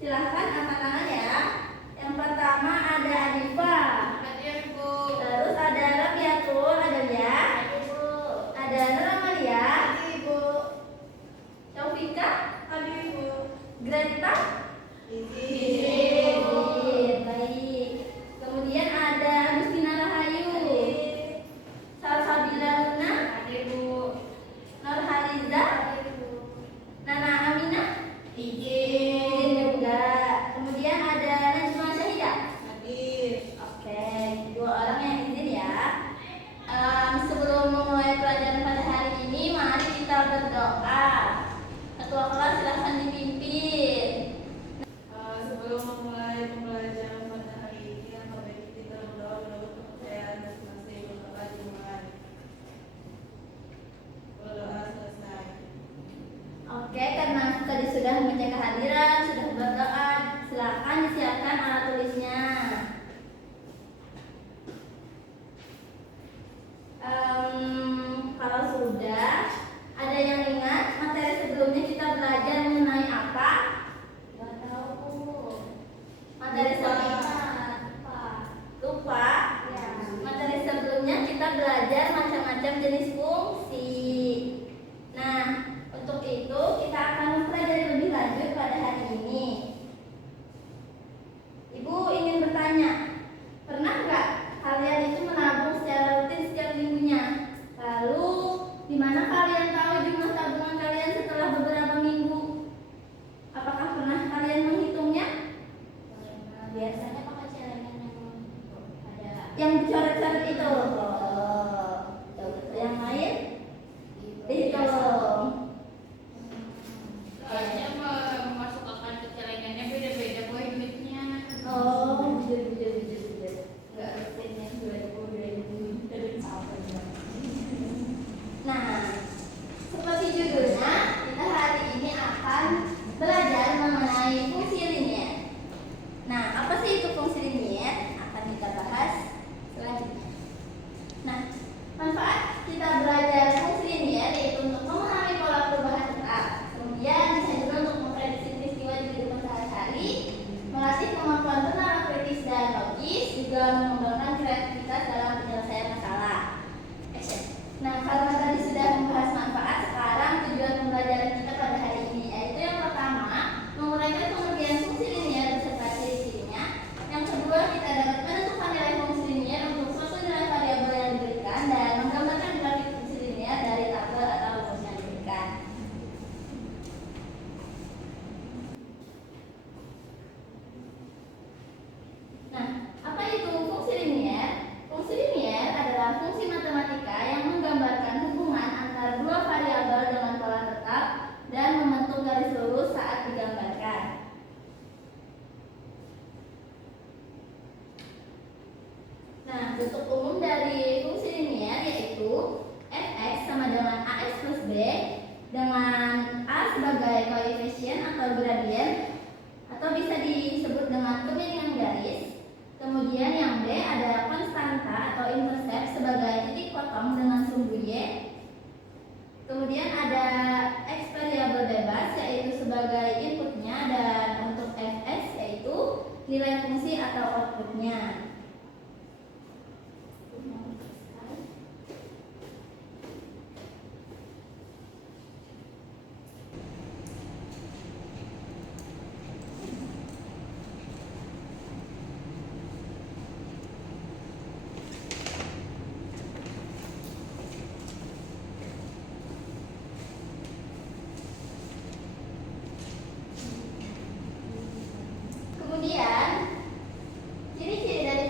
Silahkan angkat tangan ya. Yang pertama ada Adifa. Hadir, Bu. Terus ada Rabiatul, ada ya. Hadir, Bu. Ada Nuramalia. Hadir, Bu. Taufika. Hadir, Bu. Greta. Izin, Bu. Baik. Kemudian ada Agustina Rahayu. Salsabila Luna. Hadir, Bu. Nurhaliza. Hadir, Bu. Nana Aminah. Izin. Juga. Kemudian ada Najma Syahidah. Hadir. Oke, dua orang yang izin ya. Sebelum memulai pelajaran pada hari ini, mari kita berdoa. Ketua kelas silahkan dipimpin. Sebelum memulai pembelajaran pada hari ini, yang baik kita berdoa menurut kepercayaan masing-masing berdoa dimulai. Berdoa selesai. Oke, karena tadi sudah menjaga kehadiran, sudah berdoa, silakan disiapkan alat tulisnya. Kalau sudah, ada yang ingat materi sebelumnya kita belajar mengenai apa? Nggak tahu. Materi Lupa. sebelumnya lupa. Ya. Materi sebelumnya kita belajar macam-macam jenis fungsi. Nah, untuk itu kita akan mempelajari lebih lanjut pada hari ini. Ibu ingin bertanya, pernah nggak kalian itu menabung secara rutin setiap minggunya? Lalu, di mana kalian tahu jumlah tabungan kalian setelah beberapa minggu? Apakah pernah kalian menghitungnya? Biasanya pakai celengan yang ada Yang dicoret-coret itu. Yang lain dihitung. Soalnya memasukkan ke celengannya beda-beda boy duitnya. Oh, bujur. Nggak rutin yang 20.000 dari apa ya? Nah, seperti judulnya, kita hari ini akan belajar mengenai fungsi linier. Nah, apa sih itu fungsi linier? Akan kita bahas selanjutnya. Nah, manfaat kita belajar fungsi linier yaitu untuk memahami pola perubahan tetap. Kemudian bisa juga untuk memprediksi peristiwa di kehidupan sehari-hari, melatih kemampuan bernalar kritis dan logis, juga mengembangkan kreativitas dalam penyelesaian masalah. Nah, karena tadi sudah membahas manfaat, sekarang tujuan pembelajaran kita pada hari ini yaitu yang pertama, menguraikan pengertian fungsi linier beserta ciri-cirinya. Yang kedua, kita dapat menentukan nilai fungsi linier untuk suatu nilai variabel yang diberikan dan menggambarkan grafik fungsi linier dari tabel atau rumus yang diberikan. Nah, apa itu fungsi linier? Fungsi linier adalah fungsi matematika yang menggambarkan hubungan antara dua variabel dengan pola tetap dan membentuk garis lurus saat digambarkan. Nah, bentuk umum dari fungsi linier yaitu fx sama dengan ax plus b dengan a sebagai koefisien atau gradien atau bisa disebut dengan kemiringan garis. Kemudian yang B ada konstanta atau intercept sebagai titik potong dengan sumbu Y. Kemudian ada X variabel bebas yaitu sebagai inputnya dan untuk Fx yaitu nilai fungsi atau outputnya. Kemudian ciri-ciri dari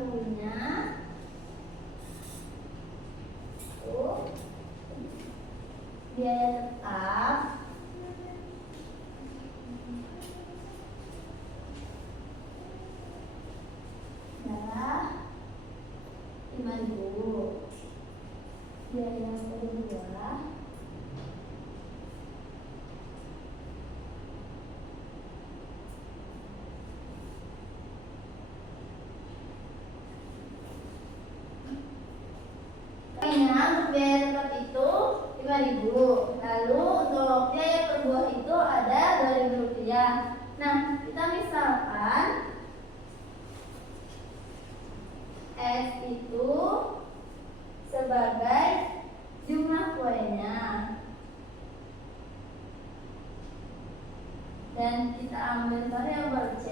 dahulunya biaya tetap adalah 5.000. Biaya yang kedua untuk biaya tetap itu 5.000. Lalu untuk biaya per buah itu ada 2.000 rupiah. Nah, kita misalkan S itu sebagai jumlah kuenya. Dan kita ambil variabel C,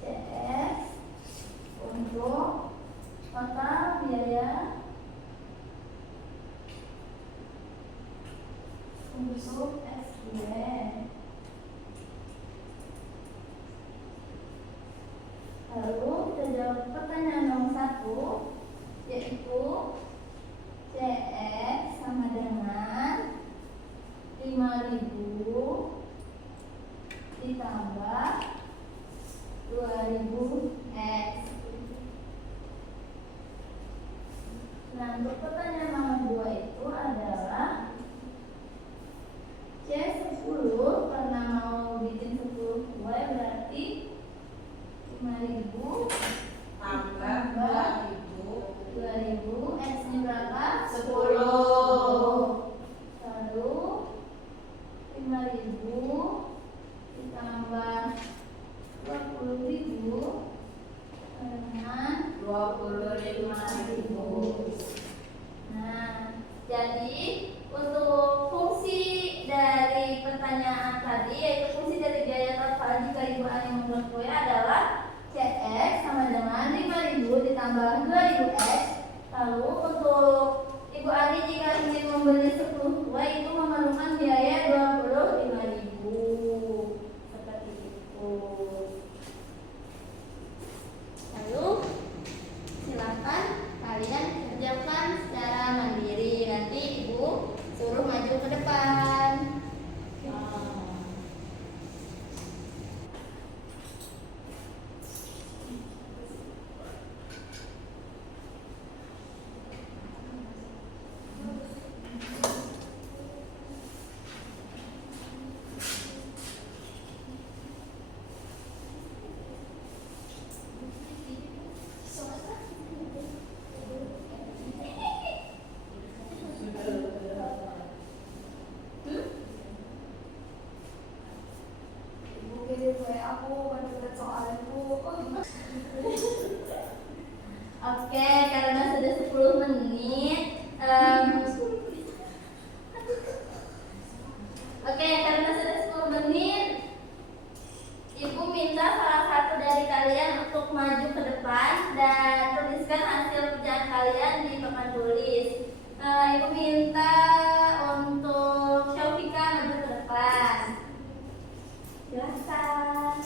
CS untuk total biaya untuk SQ. Lalu kita jawab pertanyaan nomor 1, yaitu CS sama dengan 5.000 ditambah 2.000X. Nah, untuk pertanyaan nomor 2 itu adalah C10 karena mau bikin 10 kue berarti 5.000 tambah 2.000 X nya berapa? 10. Lalu 5.000 ditambah 20.000 dengan 25.000. Nah, jadi untuk fungsi dari pertanyaan tadi, yaitu fungsi dari biaya total jika Ibu Ani membuat kue adalah CX sama dengan 5.000 ditambah 2.000X. Lalu untuk Ibu Ani jika ingin membeli 10 kue itu memerlukan biaya 25.000. Seperti itu. Lalu silakan kalian kerjakan secara mandiri. Nanti Ibu suruh maju ke depan. Oke, karena sudah 10 menit. Oke, karena sudah 10 menit, Ibu minta salah satu dari kalian untuk maju ke depan dan tuliskan hasil kerjaan kalian di papan tulis. Ibu minta untuk Syaufika maju ke depan. Silakan.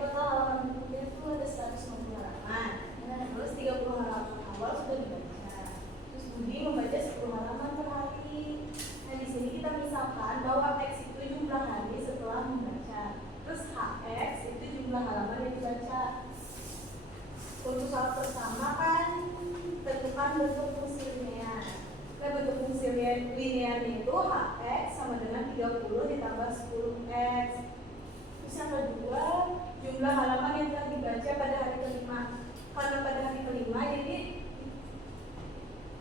total halaman bukunya itu ada 150 halaman. Terus 30 halaman awal sudah dibaca. Terus Budi membaca 10 halaman per hari. Nah, di sini kita misalkan bahwa X itu jumlah hari setelah membaca. Terus HX itu jumlah halaman yang dibaca. Untuk soal pertama kan tentukan bentuk fungsi linear. Nah, bentuk fungsi linear itu HX sama dengan 30 ditambah 10X. Terus yang kedua, jumlah halaman yang telah dibaca pada hari kelima. Karena pada hari kelima, jadi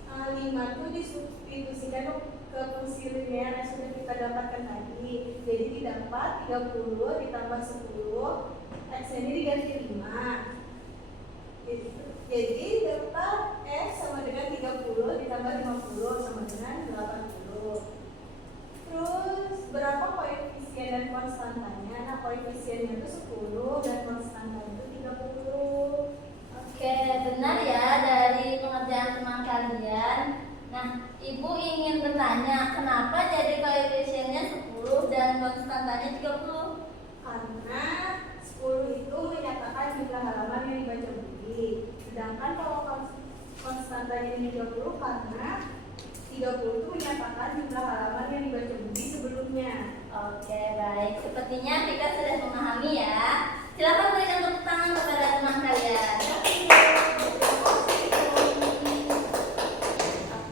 5 itu disubstitusikan ke fungsi linear yang sudah kita dapatkan tadi. Jadi didapat 30 ditambah 10, X ini diganti 5. Jadi dapat X sama dengan 30 ditambah 50 sama dengan 80. Terus berapa koefisien dan konstantanya? Nah, koefisiennya itu 10 dan konstantanya itu 30. Oke, benar ya dari pengerjaan teman kalian. Nah, Ibu ingin bertanya, kenapa jadi koefisiennya 10 dan konstantanya 30? Karena 10 itu menyatakan jumlah halaman yang dibaca Budi. Sedangkan kalau konstantanya 30 karena 30 itu menyatakan jumlah halaman yang dibaca Budi sebelumnya. Oke, baik. Sepertinya kita sudah memahami ya. Silakan berikan tepuk tangan kepada teman kalian.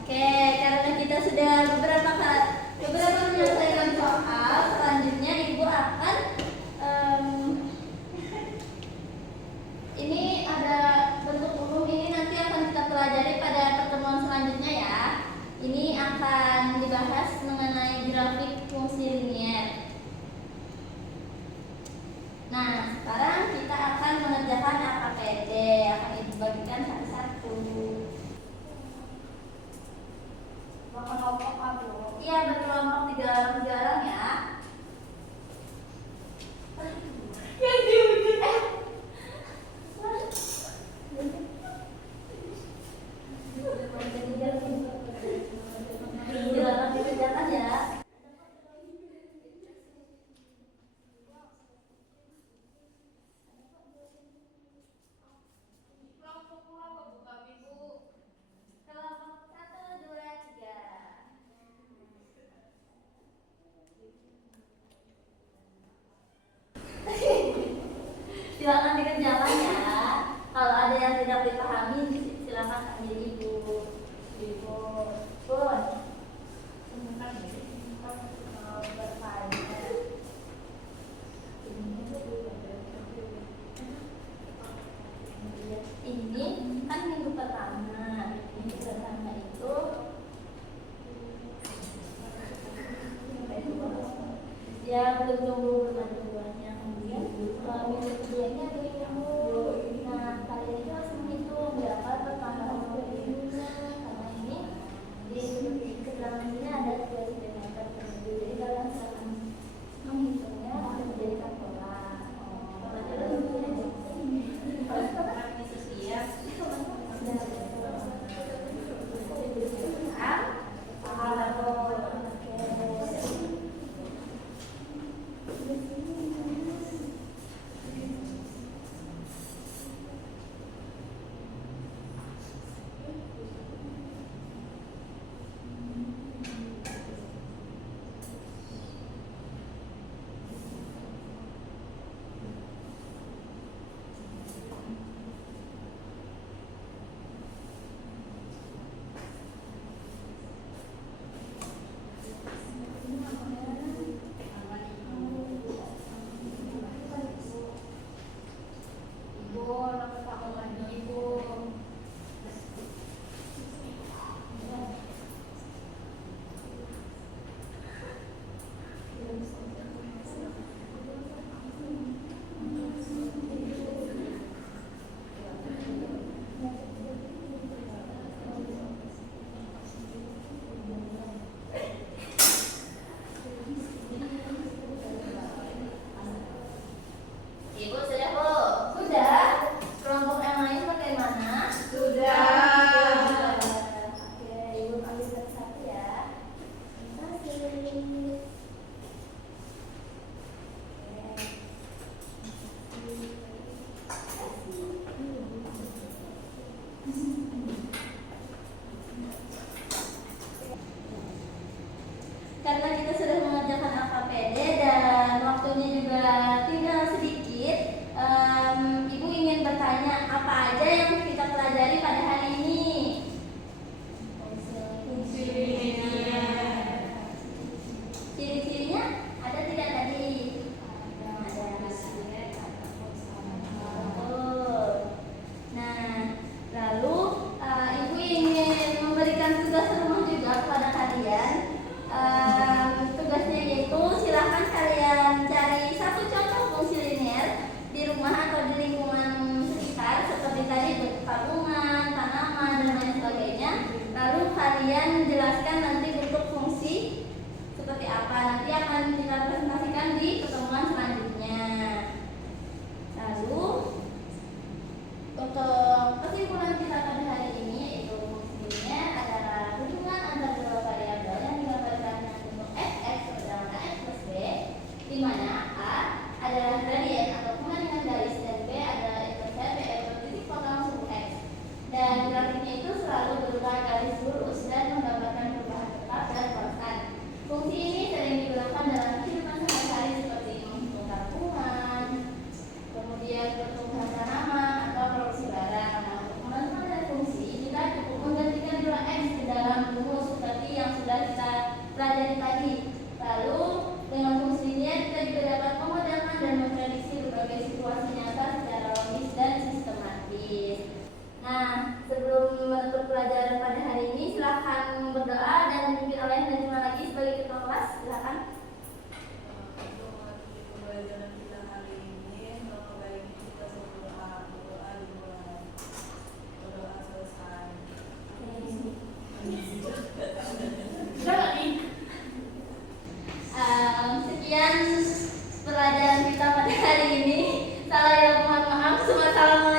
Oke, karena kita sudah beberapa menyelesaikan soal, selanjutnya Ibu akan ini ada bentuk umum, ini nanti akan kita pelajari pada pertemuan selanjutnya ya. Ini akan dibahas mengenai grafik fungsi linear. Nah, sekarang kita akan mengerjakan AKPD. Akan Ibu bagikan satu-satu. Kelompok aku. Iya, berkelompok 3 orang ya. Yang di ujung. Silakan dikerjakan ya. Kelompok 1, 2, 3. Silakan dikerjakan ya. Kalau ada yang tidak dipahami, silakan panggil Ibu. Ibu, Bun. Bertanya. Ini kan minggu pertama. Minggu pertama itu ya belum tunggu bulan-bulannya. Kemudian minggu keduanya ada Ibu. Nah, kalian itu harus menghitung berapa pertambahan minggunya. Karena ini di keterangan ini ada 2 cm per minggu. Jadi kalian akan menghitungnya menjadikan pola. Assalamualaikum